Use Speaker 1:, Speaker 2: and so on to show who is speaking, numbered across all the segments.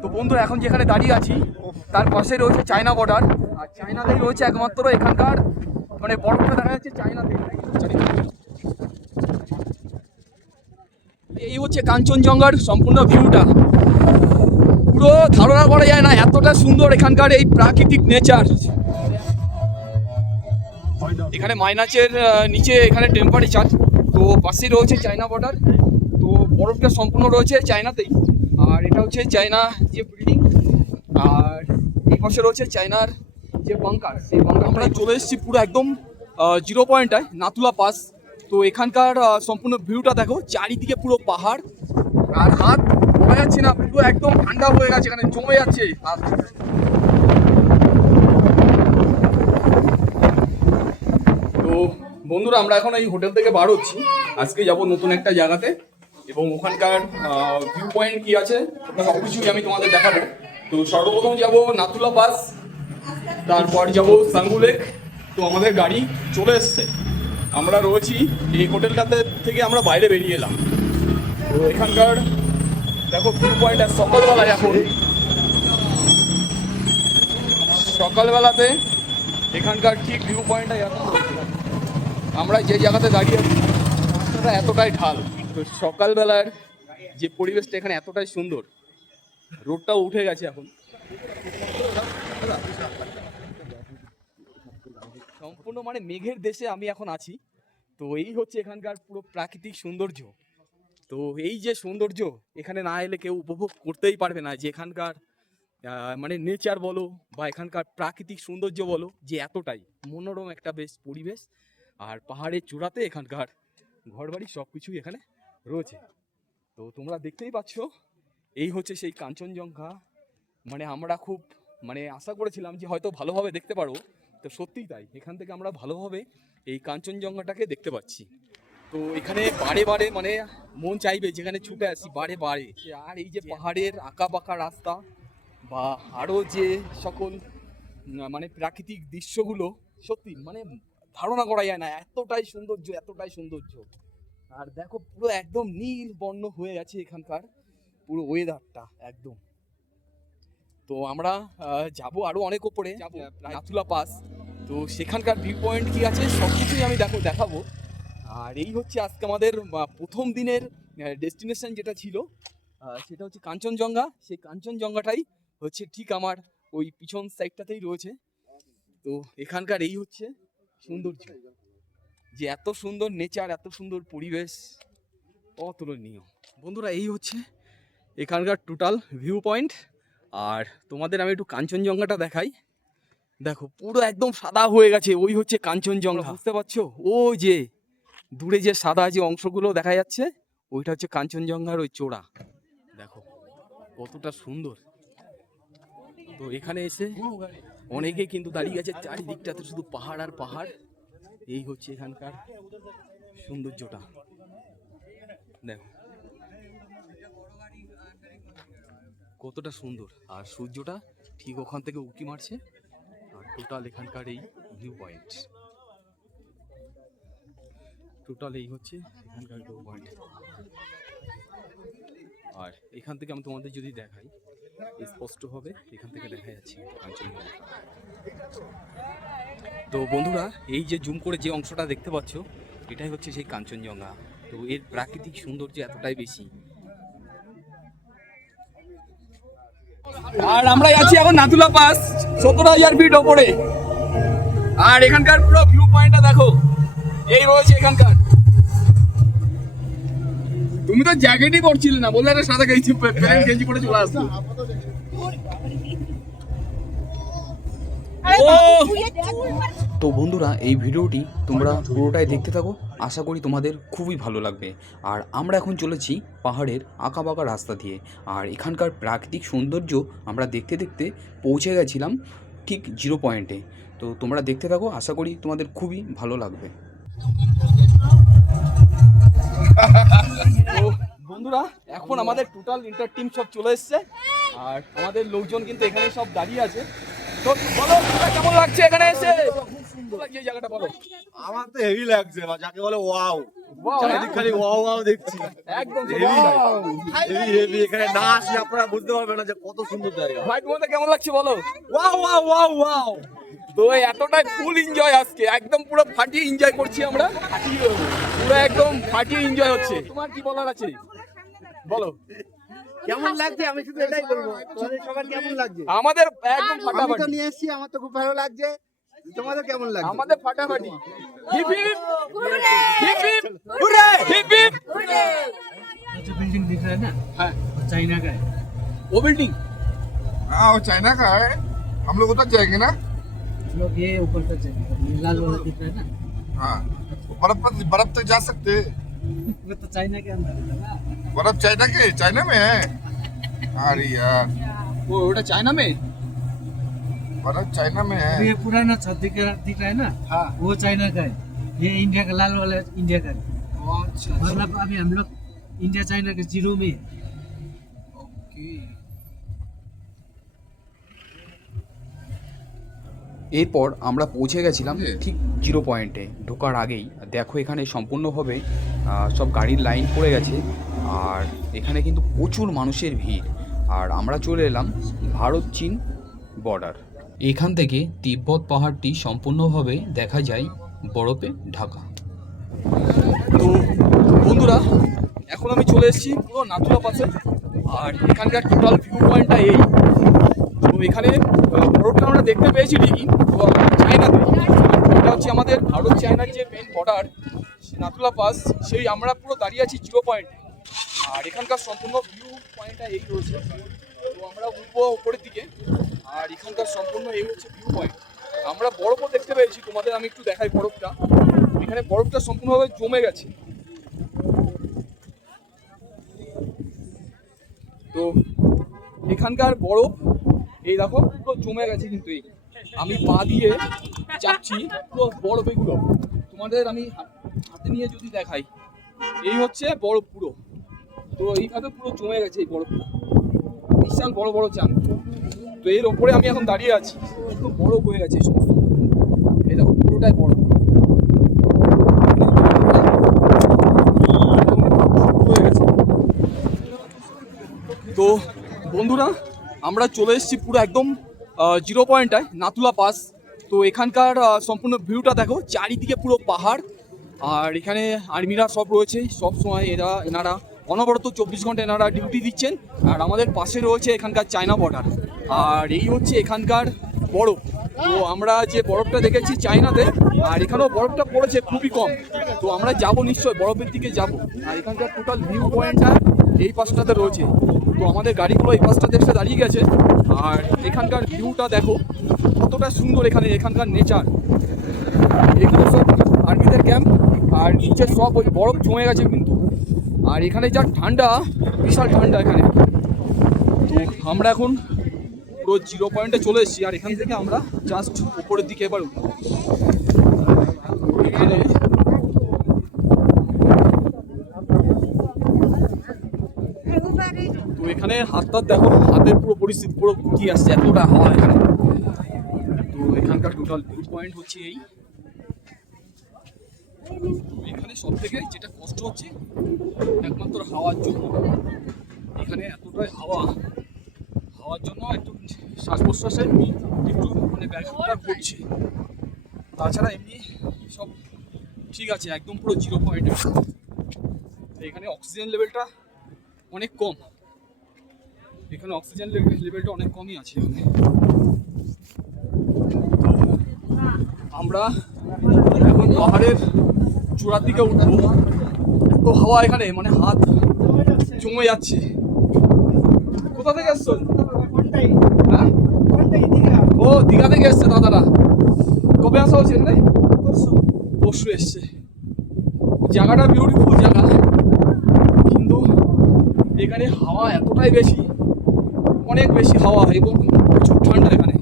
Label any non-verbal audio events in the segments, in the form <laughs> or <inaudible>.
Speaker 1: তো বন্ধুরা এখন যেখানে দাঁড়িয়ে আছি তার পাশে রয়েছে চায়না বর্ডার আর চায়নাতেই রয়েছে একমাত্র এখানকার মানে বরফটা দেখা যাচ্ছে চায়নাতে এই হচ্ছে কাঞ্চনজঙ্ঘার সম্পূর্ণ ভিউটা পুরো ধারণা করা যায় না এতটা সুন্দর এখানকার এই প্রাকৃতিক নেচার এখানে মাইনাসের আহ, নিচে এখানে টেম্পারেচার তো পাশে রয়েছে চায়না বর্ডার তো বরফটা সম্পূর্ণ রয়েছে চায়নাতেই। হচ্ছে চায়না যে বিল্ডিং আর এই পাশে রয়েছে চায়নার যে বাংকার সেই বাংকার আমরা চলে এসেছি পুরো একদম জিরো পয়েন্টটায় নাতুলা পাস। তো এখানকার সম্পূর্ণ ভিউটা দেখো চারিদিকে পুরো পাহাড় আর হাত বোঝা যাচ্ছে না পুরো একদম ঠান্ডা হয়ে গেছে এখানে জমে যাচ্ছে। আর তো বন্ধুরা আমরা এখন এই হোটেল থেকে বার হচ্ছি। আজকে যাব নতুন একটা জায়গাতে। এবং ওখানকার ভিউ পয়েন্ট কি আছে? সব কিছুই আমি তোমাদের দেখাবো। তো সর্বপ্রথম যাব নাতুলা পাস তারপর যাব সাঙ্গু লেক। তো আমাদের গাড়ি চলে এসছে। আমরা রয়েছি এই হোটেলটাতে থেকে আমরা বাইরে বেরিয়ে এলাম। তো এখানকার, দেখো ভিউ পয়েন্ট আর সকালবেলায় এখন। সকালবেলাতে এখানকার ঠিক ভিউ পয়েন্টটা এরকম আমরা যে জায়গাতে দাঁড়িয়ে আছি এতটাই ঢাল। তো সকালবেলার যে পরিবেশটা এখানে এতটাই সুন্দর, রোডটাও উঠে গেছে এখন। সম্পূর্ণ মানে মেঘের দেশে আমি এখন আছি। তো এই হচ্ছে এখানকার পুরো প্রাকৃতিক সৌন্দর্য। তো এই যে সৌন্দর্য, এখানে না এলে কেউ উপভোগ করতেই পারবে না যে এখানকার মানে নেচার বলো বা এখানকার প্রাকৃতিক সৌন্দর্য বলো, যে এতটাই মনোরম একটা বেশ পরিবেশ। আর পাহাড়ের চূড়াতে এখানকার ঘরবাড়ি সব কিছুই এখানে রয়েছে তো তোমরা দেখতেই পাচ্ছ, এই হচ্ছে সেই কাঞ্চনজঙ্ঘা। মানে আমরা খুব মানে আশা করেছিলাম যে হয়তো ভালোভাবে দেখতে পারব তো সত্যিই তাই, এখান থেকে আমরা ভালোভাবে এই কাঞ্চনজঙ্ঘাটাকে দেখতে পাচ্ছি। তো এখানে বারে বারে মানে মন চাইবে যেখানে ছুটে আসি, বারে বারে। আর এই যে পাহাড়ের আঁকা বাঁকা রাস্তা বা আরও যে সকল মানে প্রাকৃতিক দৃশ্যগুলো, সত্যি মানে ধারণা করা যায় না, এতটাই সৌন্দর্য এতটাই সৌন্দর্য। আর দেখো পুরো একদম নীল বর্ণ হয়ে গেছে এখানকার পুরো ওয়েদারটা একদম। তো আমরা যাব আরও অনেক ওপরে যাব। নাথুলা পাস। তো সেখানকার ভিউ পয়েন্ট কি আছে? সব কিছুই আমি দেখো দেখাবো। আর এই হচ্ছে আজকে আমাদের প্রথম দিনের ডেস্টিনেশন যেটা ছিল সেটা হচ্ছে কাঞ্চনজঙ্ঘা। সেই কাঞ্চনজঙ্ঘাটাই হচ্ছে ঠিক আমার ওই পিছন সাইডটাতেই রয়েছে। তো এখানকার এই হচ্ছে সৌন্দর্য। যে এত সুন্দর নেচার এত সুন্দর পরিবেশ অতুলনীয়। বন্ধুরা এই হচ্ছে এখানকার টোটাল ভিউ পয়েন্ট আর তোমাদের আমি একটু কাঞ্চনজঙ্ঘাটা দেখাই। দেখো পুরো একদম সাদা হয়ে গেছে ওই হচ্ছে কাঞ্চনজঙ্ঘা। বুঝতে পারছ? ও যে দূরে যে সাদা যে অংশগুলো দেখা যাচ্ছে ওইটা হচ্ছে কাঞ্চনজঙ্ঘার ওই চূড়া। দেখো কতটা সুন্দর। তো এখানে এসে অনেকে কিন্তু দাঁড়িয়ে গেছে চারিদিকটাতে শুধু পাহাড় আর পাহাড়। এই হচ্ছে এখানকার সৌন্দর্যটা। দেখো। কতটা সুন্দর। আর সূর্যটা ঠিক ওখান থেকে উঁকি মারছে। আর টোটাল এখানকার এই ভিউ পয়েন্ট টোটাল এই হচ্ছে এখানকার ভিউ পয়েন্ট আর এখান থেকে আমি তোমাদের যদি দেখাই এখান থেকে দেখা যাচ্ছে তো বন্ধুরা, এই যে জুম করে যে অংশটা দেখতে পাচ্ছ, এটাই হচ্ছে সেই কাঞ্চনজঙ্ঘা। তো এর প্রাকৃতিক সৌন্দর্য এতটাই বেশি। আর আমরা যাচ্ছি এখন নাতুলা পাস, সতেরো হাজার ফিট ওপরে। আর এখানকার পুরো ভিউ পয়েন্টটা দেখো, এই রয়েছে এখানকার। তুমি তো জ্যাকেটই পরছিলে না বললে একটা সাদা গেঞ্জি প্যান্ট গেঞ্জি পরে চলে আসতো
Speaker 2: তো বন্ধুরা এই ভিডিওটি তোমরা পুরোটাই দেখতে থাকো। আশা করি তোমাদের খুবই ভালো লাগবে। আর আমরা এখন চলেছি পাহাড়ের আঁকাবাঁকা রাস্তা দিয়ে। আর এখানকার প্রাকৃতিক সৌন্দর্য আমরা দেখতে দেখতে পৌঁছে গেছিলাম ঠিক জিরো পয়েন্টে। তো তোমরা দেখতে থাকো আশা করি তোমাদের খুবই ভালো লাগবে। <laughs>
Speaker 1: বন্ধুরা এখন আমাদের টোটাল ইন্টার টিম সব চলে এসছে। আর আমাদের লোকজন কিন্তু এখানে সব দাঁড়িয়ে আছে। তো বলো কেমন লাগছে এখানে এসে? এই জায়গাটা বলো।
Speaker 3: আমার তো হেভি লাগছে যাকে বলে ওয়াও খালি ওয়াও ওয়াও দেখছি।
Speaker 1: একদম
Speaker 3: হেভি হেভি হেভি এখানে না আসলে আপনারা বুঝতে পারবেন না যে কত সুন্দর জায়গা।
Speaker 1: ভাই তোমাদের কেমন লাগছে বলো?
Speaker 3: ওয়াও ওয়াও ওয়াও ওয়াও
Speaker 1: তো এতটাই ফুল এনজয় আজকে। একদম পুরো ফাটিয়ে এনজয় করছি আমরা। পুরো একদম ফাটিয়ে এনজয় হচ্ছে। তোমার কি বলার আছে? বলো
Speaker 4: কেমন লাগছে আমি শুধু এটাই বলবো তোমাদের সবার কেমন লাগছে
Speaker 1: আমাদের একদম
Speaker 4: আমি তো
Speaker 1: ফাটাফাটি
Speaker 4: নিয়ে এসেছি আমার তো খুব ভালো লাগছে তোমাদের কেমন লাগছে
Speaker 1: আমাদের ফাটাফাটি hip hip hip hip hooray hip hip
Speaker 5: जो बिल्डिंग दिख रहा है ना
Speaker 1: হ্যাঁ
Speaker 5: वो चाइना का है
Speaker 1: ও বিল্ডিং
Speaker 6: हाँ वो चाइना का है हम लोग उतर जाएंगे ना
Speaker 5: हम लोग ये ऊपर तक जाएंगे ये लाल वाला दिख रहा है ना
Speaker 6: हाँ वो बर्फ पर बर्फ तक जा सकते हैं।
Speaker 5: तो चाइना के अंदर
Speaker 6: चाइना के चाइना में है अरे यार
Speaker 1: वो बेटा चाइना में
Speaker 6: बर्फ चाइना में है
Speaker 5: ये पुराना छत दिख रहा है ना
Speaker 1: हाँ
Speaker 5: वो चाइना का है ये इंडिया का लाल वाला इंडिया का है मतलब अभी हम लोग इंडिया चाइना के जीरो में है
Speaker 1: ओके
Speaker 2: এরপর আমরা পৌঁছে গেছিলাম ঠিক জিরো পয়েন্টে। ঢোকার আগেই। দেখো এখানে সম্পূর্ণভাবে সব গাড়ির লাইন পড়ে গেছে। আর এখানে কিন্তু প্রচুর মানুষের ভিড়। আর আমরা চলে এলাম ভারত চীন বর্ডার এখান থেকে তিব্বত পাহাড়টি সম্পূর্ণভাবে দেখা যায় বরফে ঢাকা।
Speaker 1: তো বন্ধুরা, এখন আমি চলে এসেছি পুরো নাথুলা পাশে। আর এখানকার টোটাল ভিউ পয়েন্টটা এই। এখানে বরফটা আমরা দেখতে পেয়েছি ঠিকই চায়নাতে। এটা হচ্ছে আমাদের ভারত চায়নার যে মেন বর্ডার নাথুলা পাস, সেই আমরা পুরো দাঁড়িয়ে আছি জিরো পয়েন্ট আর এখানকার সম্পূর্ণ ভিউ পয়েন্টটা এই রয়েছে। তো আমরা উঠবো উপরের দিকে, আর এখানকার সম্পূর্ণ এই হচ্ছে ভিউ পয়েন্ট আমরা বরফও দেখতে পেয়েছি, তোমাদের আমি একটু দেখাই বরফটা। এখানে বরফটা সম্পূর্ণভাবে জমে গেছে। তো এখানকার বরফ এই দেখো, পুরো জমে গেছে কিন্তু এই। আমি পা দিয়ে চাপছি পুরো বরফ এগুলো তোমাদের আমি হাতে নিয়ে যদি দেখাই, এই হচ্ছে বরফ পুরো। তো এইভাবে পুরো জমে গেছে এই বরফটা বিশাল বড় বড় চান। তো এর ওপরে আমি এখন দাঁড়িয়ে আছি। একদম বরফ হয়ে গেছে এই সমস্ত। এই দেখো, পুরোটাই গেছে। তো বন্ধুরা আমরা চলে এসেছি পুরো একদম জিরো পয়েন্টটায় নাতুলা পাস। তো এখানকার সম্পূর্ণ ভিউটা দেখো, চারিদিকে পুরো পাহাড়। আর এখানে আর্মিরা সব রয়েছে, সব সময় এরা, এনারা, অনবরত চব্বিশ ঘণ্টা এনারা ডিউটি দিচ্ছেন। আর আমাদের পাশে রয়েছে এখানকার চায়না বর্ডার আর এই হচ্ছে এখানকার বরফ। তো আমরা যে বরফটা দেখেছি চায়নাতে, আর এখানেও বরফটা পড়েছে খুবই কম। তো আমরা যাব নিশ্চয়, বরফের দিকে যাব। আর এখানকার টোটাল ভিউ পয়েন্টটা এই পাশটাতে রয়েছে। তো আমাদের গাড়িগুলো এই পাশটাতে এসে দাঁড়িয়ে গেছে। আর এখানকার ভিউটা দেখো, কতটা সুন্দর এখানে, এখানকার নেচার এগুলো সব আর্মিদের ক্যাম্প আর নিচে সব ওই বরফ জমে গেছে কিন্তু। আর এখানে যা ঠান্ডা, বিশাল ঠান্ডা এখানে। তো আমরা এখন পুরো জিরো পয়েন্টে চলে এসেছি, আর এখান থেকে আমরা জাস্ট উপরের দিকে এবার উঠবো। এখানে তো এখানে হাতটা দেখো, হাতের পুরো পরিস্থিতি, পুরো কি আসছে, এতটা হাওয়া এখানে তো এখানকার টোটাল ভিউ পয়েন্ট হচ্ছে এই। এখানে সব থেকে যেটা কষ্ট হচ্ছে, একমাত্র হাওয়ার জন্য। এখানে এতটাই হাওয়া, হাওয়ার জন্য একটু শ্বাস প্রশ্বাসে একটু মানে ব্যাঘাতটা ঘটছে। তাছাড়া এমনি সব ঠিক আছে, একদম পুরো জিরো পয়েন্টে এখানে অক্সিজেন লেভেলটা অনেক কম। এখানে অক্সিজেন লেভেলটা অনেক কমই আছে আমরা এখন পাহাড়ের চূড়ার দিকে উঠবো। এত হাওয়া এখানে মানে হাত জমে যাচ্ছে। কোথা থেকে এসছো? হ্যাঁ? ও, দীঘা থেকে এসছে দাদারা। কবে আসা হচ্ছে এখানে? পরশু এসছে। জায়গাটা বিউটিফুল জায়গা। কিন্তু এখানে হাওয়া এতটাই বেশি। অনেক বেশি হাওয়া হয় এবং প্রচুর ঠান্ডা এখানে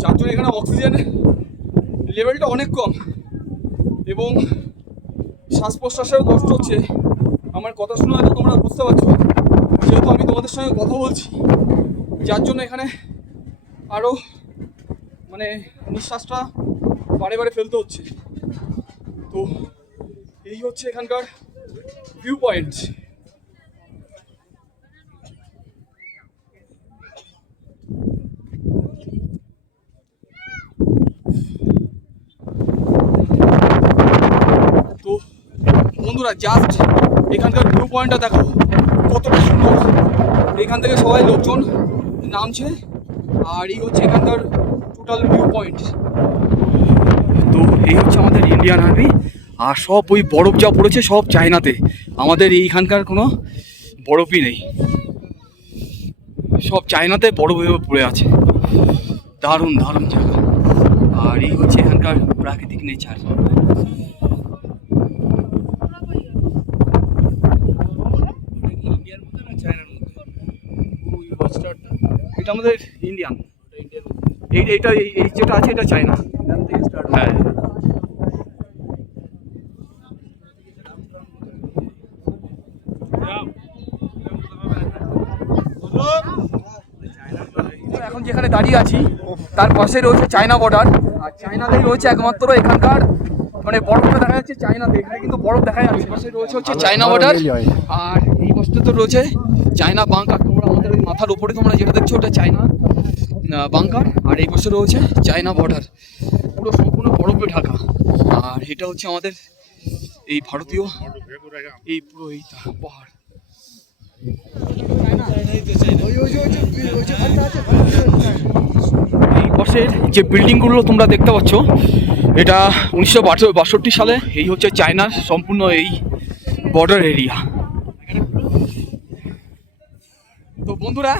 Speaker 1: যার জন্য এখানে অক্সিজেন লেভেলটা অনেক কম। এবং শ্বাস প্রশ্বাসেও কষ্ট হচ্ছে। আমার কথা শুনে হয়তো তোমরা বুঝতে পারছ। যেহেতু আমি তোমাদের সঙ্গে কথা বলছি, যার জন্য এখানে আরও মানে নিঃশ্বাসটা বারে বারে ফেলতে হচ্ছে। তো এই হচ্ছে এখানকার ভিউ পয়েন্ট তো বন্ধুরা জাস্ট এখানকার ভিউ পয়েন্টটা দেখো কতটা সুন্দর। এখান থেকে সবাই লোকজন নামছে, আর এই হচ্ছে এখানকার টোটাল ভিউ পয়েন্ট তো এই হচ্ছে আমাদের ইন্ডিয়ান আর্মি আর সব ওই বরফ যা পড়েছে সব চায়নাতে। আমাদের এইখানকার কোনো বরফই নেই। সব চায়নাতে বরফ হয়ে পড়ে আছে। দারুণ দারুণ জায়গা। আর এই হচ্ছে এখানকার প্রাকৃতিক নেচার এটা আমাদের ইন্ডিয়ান এই এইটা এই এই যেটা আছে এটা চায়না হ্যাঁ। এখন যেখানে দাঁড়িয়ে আছি তার পাশে রয়েছে চায়না বর্ডার আর চায়নাতেই রয়েছে একমাত্র এখানকার মানে বরফটা দেখা যাচ্ছে চায়নাতে এখানে কিন্তু বরফ দেখা যাচ্ছে। পাশে রয়েছে হচ্ছে চায়না বর্ডার আর এই পাশে তো রয়েছে চায়না তোমরা আমাদের ওই মাথার উপরে তোমরা যেটা দেখছ ওটা চায়না বাংকার, আর এই পাশে রয়েছে চায়না বর্ডার পুরো সম্পূর্ণ বরফে ঢাকা। আর এটা হচ্ছে আমাদের এই ভারতীয়, এই পুরো এই পাহাড়। এই পাশের যে বিল্ডিংগুলো তোমরা দেখতে পাচ্ছ, এটা উনিশশো বাষট্টি সালে এই হচ্ছে চায়নার সম্পূর্ণ এই বর্ডার এরিয়া তো বন্ধুরা,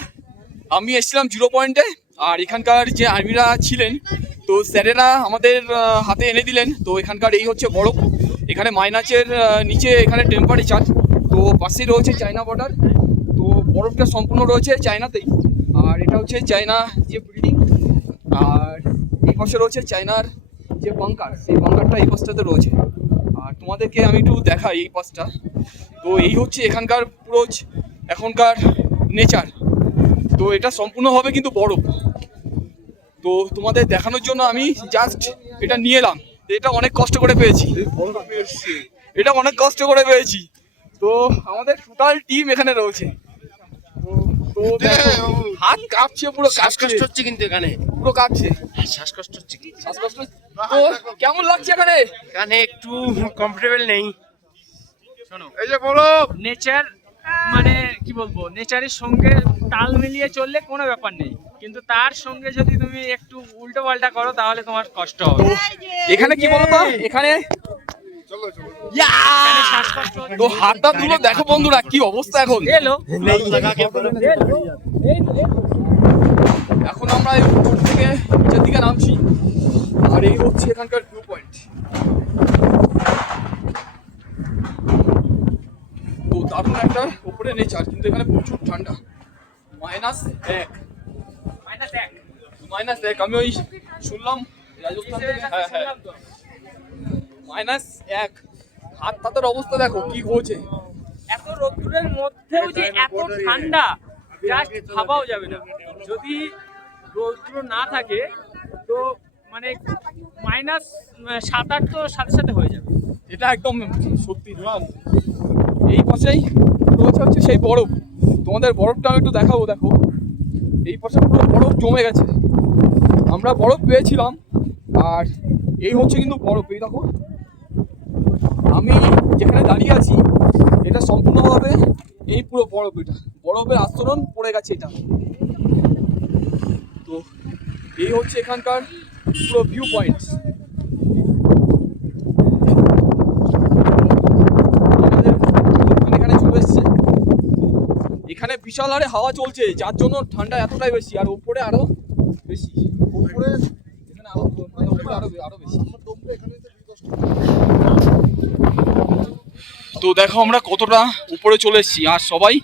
Speaker 1: আমি এসেছিলাম জিরো পয়েন্টে আর এখানকার যে আর্মিরা ছিলেন, তো স্যারেরা আমাদের হাতে এনে দিলেন। তো এখানকার এই হচ্ছে বরফ এখানে মাইনাচের নিচে এখানে টেম্পারেচার তো পাশে রয়েছে চায়না বর্ডার তো বরফটা সম্পূর্ণ রয়েছে চায়নাতেই। আর এটা হচ্ছে চায়না যে বিল্ডিং আর এই পাশে রয়েছে চায়নার যে বাংকার সেই বাংকারটা এই পাশটাতে রয়েছে। আর তোমাদেরকে আমি একটু দেখাই এই পাশটা। তো এই হচ্ছে এখানকার পুরো এখনকার নেচার তো এটা সম্পূর্ণভাবে কিন্তু বরফ তো তোমাদের দেখানোর জন্য আমি জাস্ট এটা নিয়ে এলাম। এটা অনেক কষ্ট করে পেয়েছি। এটা অনেক কষ্ট করে পেয়েছি। তো আমাদের টোটাল টিম এখানে রয়েছে। তো- তো হাত কাঁপছে পুরো
Speaker 4: শ্বাসকষ্ট হচ্ছে কিন্তু এখানে।
Speaker 1: পুরো কাঁপছে।
Speaker 4: শ্বাসকষ্ট হচ্ছে কি
Speaker 1: শ্বাসকষ্ট তো কেমন লাগছে এখানে?
Speaker 4: এখানে একটু কমফোর্টেবল নেই।
Speaker 6: এই যে বলো।
Speaker 5: নেচার মানে কি বলব নেচারের সঙ্গে তাল মিলিয়ে চললে কোনো ব্যাপার নেই। কিন্তু তার সঙ্গে যদি তুমি একটু উল্টো পাল্টা করো তাহলে তোমার কষ্ট হবে।
Speaker 1: এখানে কি বলতো? এখানে। তো হাতটা তুলো দেখো বন্ধুরা কি অবস্থা এখন। এখন আমরা এই থেকে নিচের দিকে নামছি। আর এই হচ্ছে এখানকার ভিউ পয়েন্ট দারুণ একটা উপরে নেচার কিন্তু এখানে প্রচুর ঠান্ডা। মাইনাস এক।
Speaker 5: মাইনাস এক।
Speaker 1: মাইনাস এক আমি ওই শুনলাম রাজস্থান থেকে। হ্যাঁ হ্যাঁ। মাইনাস এক। হাত হাতের অবস্থা দেখো কি হয়েছে?
Speaker 5: এত রোদ্দুরের মধ্যেও যে এত ঠান্ডা জাস্ট ভাবাও যাবে না। যদি রোদ্দুর না থাকে তো মানে মাইনাস সাত আট তো সাথে সাথে হয়ে যাবে।
Speaker 1: এটা একদম সত্যি না এই পাশেই রয়েছে হচ্ছে সেই বরফ। তোমাদের বরফটা আমি একটু দেখাবো, দেখো। এই পাশে পুরো বরফ জমে গেছে। আমরা বরফ পেয়েছিলাম, আর এই হচ্ছে কিন্তু বরফ। এই দেখো, আমি যেখানে দাঁড়িয়ে আছি, এটা সম্পূর্ণভাবে এই পুরো বরফ এটা। বরফের আস্তরণ পড়ে গেছে এটা। তো এই হচ্ছে এখানকার পুরো ভিউ পয়েন্টস আমাদের লোকজন এখানে চলে এসছে এখানে বিশাল হারে হাওয়া চলছে যার জন্য ঠান্ডা এতটাই বেশি আর উপরে আরও বেশি। উপরে এখানে আরও মানে আরও আরও বেশি। তো দেখো আমরা কতটা উপরে চলে এসেছি আর সবাই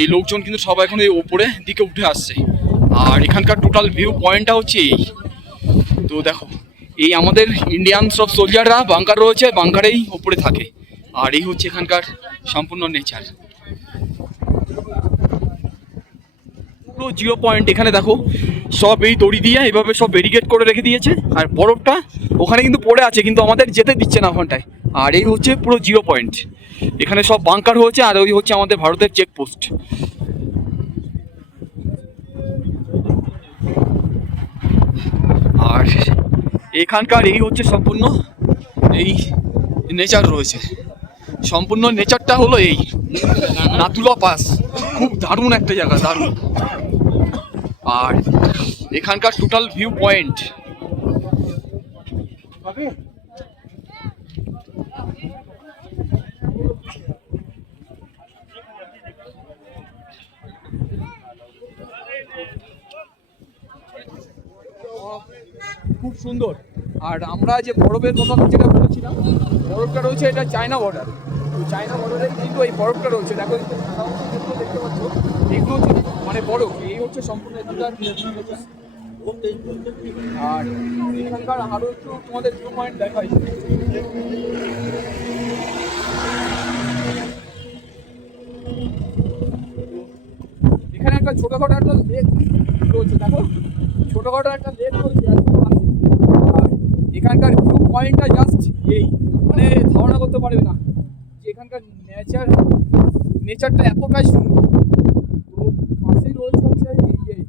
Speaker 1: এই লোকজন কিন্তু সবাই এখন এই উপরে দিকে উঠে আসছে। আর এখানকার টোটাল ভিউ পয়েন্টটা হচ্ছে এই। তো দেখো এই আমাদের ইন্ডিয়ান সব সোলজাররা বাংকার রয়েছে বাংকারেই উপরে থাকে। আর এই হচ্ছে এখানকার সম্পূর্ণ নেচার পুরো জিরো পয়েন্ট এখানে দেখো, সব এই দড়ি দিয়ে এইভাবে সব ব্যারিকেড করে রেখে দিয়েছে, আর বরফটা ওখানে কিন্তু পড়ে আছে, কিন্তু আমাদের যেতে দিচ্ছে না ওখানটায়। আর এই হচ্ছে পুরো জিরো পয়েন্ট এখানে সব বাংকার হয়েছে, আর ওই হচ্ছে আমাদের ভারতের চেকপোস্ট আর এখানকার এই হচ্ছে সম্পূর্ণ এই নেচার রয়েছে। সম্পূর্ণ নেচারটা হলো এই। নাতুলা পাস। খুব দারুণ একটা জায়গা, দারুণ। আর এখানকার টোটাল ভিউ পয়েন্ট খুব সুন্দর। আর আমরা যে বরফের কথা যেটা বলেছিলাম, বরফটা রয়েছে এটা চায়না বর্ডার তো চায়না বর্ডারে কিন্তু এই বরফটা রয়েছে। দেখো দেখতে পাচ্ছ, এগুলো হচ্ছে মানে বরফ এই হচ্ছে সম্পূর্ণ এখানকার আর এখানকার আরও একটু তোমাদের ভিউ পয়েন্ট দেখাই। এখানে একটা ছোটখাটো একটা লেক রয়েছে, দেখো। ছোটখাটো একটা লেক রয়েছে, আর এখানকার ভিউ পয়েন্টটা জাস্ট এই মানে ধারণা করতে পারবে না যে এখানকার নেচার নেচারটা এতটাই সুন্দর তো পাশেই রয়েছে হচ্ছে এই এই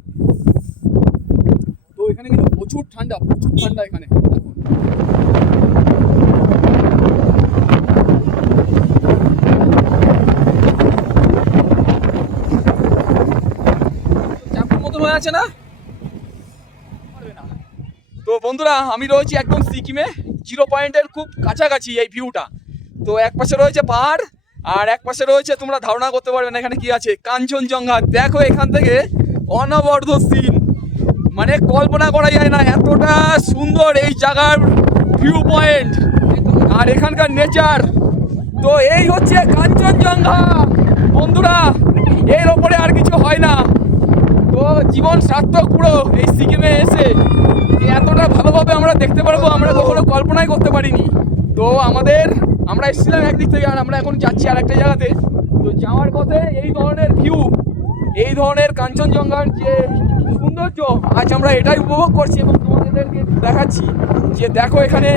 Speaker 1: তো এখানে কিন্তু প্রচুর ঠান্ডা প্রচুর ঠান্ডা এখানে। আছে না। তো বন্ধুরা, আমি রয়েছি একদম সিকিমে। জিরো পয়েন্টের খুব কাছাকাছি এই ভিউটা। তো এক পাশে রয়েছে পাহাড়, আর এক পাশে রয়েছে, তোমরা ধারণা করতে পারবে না এখানে কি আছে, কাঞ্চনজঙ্ঘা। দেখো এখান থেকে অনবর্ধ সিন। মানে কল্পনা করা যায় না, এতটা সুন্দর এই জায়গার ভিউ পয়েন্ট আর এখানকার নেচার তো এই হচ্ছে কাঞ্চনজঙ্ঘা। বন্ধুরা, এর ওপরে আর কিছু হয় না। তো জীবন সার্থক পুরো এই সিকিমে এসে। এতটা ভালোভাবে আমরা দেখতে পারব, আমরা কখনো কল্পনাই করতে পারিনি। তো আমাদের, আমরা এসেছিলাম একদিক থেকে আর আমরা এখন যাচ্ছি আর একটা জায়গাতে। তো যাওয়ার পথে এই ধরনের ভিউ এই ধরনের কাঞ্চনজঙ্ঘার যে সৌন্দর্য। আজ আমরা এটাই উপভোগ করছি এবং তোমাদেরকে দেখাচ্ছি যে দেখো এখানে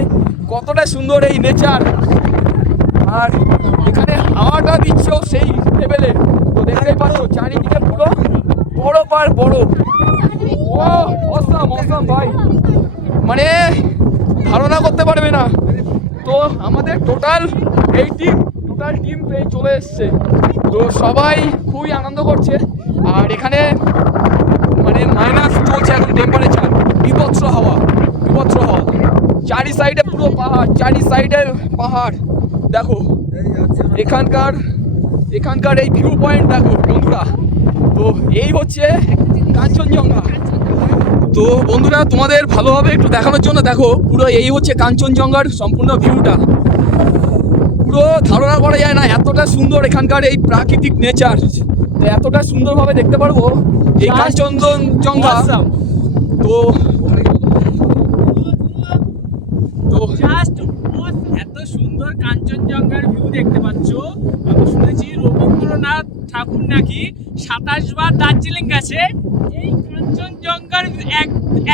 Speaker 1: কতটা সুন্দর এই নেচার আর এখানে হাওয়াটা দিচ্ছ সেই লেভেলে। তো দেখতেই পাচ্ছ, চারিদিকে পুরো বড় আর বড় ও অসাম অসাম ভাই। মানে ধারণা করতে পারবে না। তো আমাদের টোটাল এই টিম টোটাল টিম চলে এসছে। তো সবাই খুবই আনন্দ করছে। আর এখানে মানে মাইনাস চলছে এখন টেম্পারেচার বিভৎস হাওয়া বিভৎস হাওয়া। চারি সাইডে পুরো পাহাড়, চারি সাইডে পাহাড়। দেখো, এখানকার এখানকার এই ভিউ পয়েন্ট দেখো বন্ধুরা। তো এই হচ্ছে কাঞ্চনজঙ্ঘা। তো বন্ধুরা, তোমাদের ভালোভাবে একটু দেখানোর জন্য দেখো, পুরো এই হচ্ছে কাঞ্চনজঙ্ঘার সম্পূর্ণ ভিউটা পুরো ধারণা করা যায় না, এতটা সুন্দর এখানকার এই প্রাকৃতিক নেচার এতটা সুন্দরভাবে দেখতে পারব এই কাঞ্চনজঙ্ঘা
Speaker 5: Awesome.
Speaker 1: তো তো
Speaker 5: জাস্ট এত সুন্দর কাঞ্চনজঙ্ঘার ভিউ দেখতে পাচ্ছ। আমি শুনেছি রবীন্দ্রনাথ ঠাকুর নাকি সাতাশ বার দার্জিলিং গেছে। এই কাঞ্চনজঙ্ঘার এক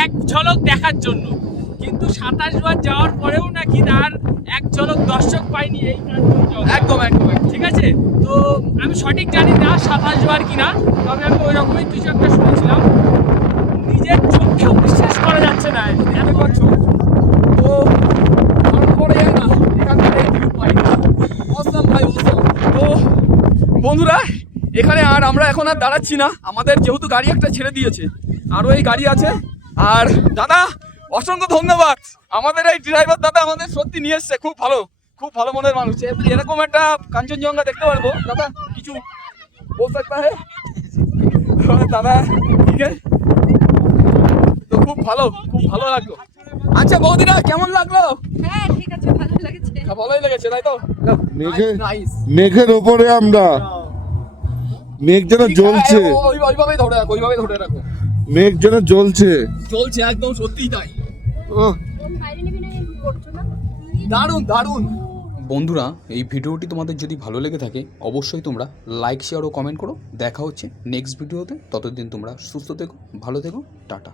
Speaker 5: এক ঝলক দেখার জন্য। কিন্তু সাতাশ বার যাওয়ার পরেও নাকি তার এক ঝলক দর্শক পাইনি এই
Speaker 1: একদম একদম।
Speaker 5: ঠিক আছে? তো আমি সঠিক জানি না সাতাশ বার কিনা তবে আমি ওই রকমই কিছু একটা শুনেছিলাম। নিজের চোখেও বিশ্বাস করা যাচ্ছে না এত
Speaker 1: তো না ভাই অসাম তো বন্ধুরা এখানে আর আমরা এখন আর দাঁড়াচ্ছি না। আমাদের যেহেতু গাড়ি একটা ছেড়ে দিয়েছে আরও এই গাড়ি আছে। আর দাদা অসংখ্য ধন্যবাদ আমাদের এই ড্রাইভার দাদা আমাদের সত্যি নিয়ে এসছে খুব ভালো খুব ভালো মনের মানুষ এ- এরকম একটা কাঞ্চনজঙ্ঘা দেখতে পারবো দাদা কিছু বল सकता है দাদা ঠিক আছে তো খুব ভালো খুব ভালো লাগলো আচ্ছা বৌদিরা কেমন লাগলো
Speaker 7: হ্যাঁ ঠিক আছে ভালো লাগছে
Speaker 1: হ্যাঁ, ভালোই লেগেছে তাই তো
Speaker 6: মেঘে
Speaker 1: নাইস
Speaker 6: মেঘের ওপরে আমরা মেঘ যেন জ্বলছে
Speaker 1: ওইভাবেই ধরে রাখো ওইভাবেই ধরে রাখো
Speaker 6: মেঘ যেন জ্বলছে
Speaker 1: চলছে একদম সত্যিই তাই দারুণ দারুণ।
Speaker 2: বন্ধুরা, এই ভিডিওটি তোমাদের যদি ভালো লেগে থাকে, অবশ্যই তোমরা লাইক শেয়ার ও কমেন্ট করো। দেখা হচ্ছে নেক্সট ভিডিওতে। ততদিন তোমরা সুস্থ থেকো, ভালো থেকো, টাটা।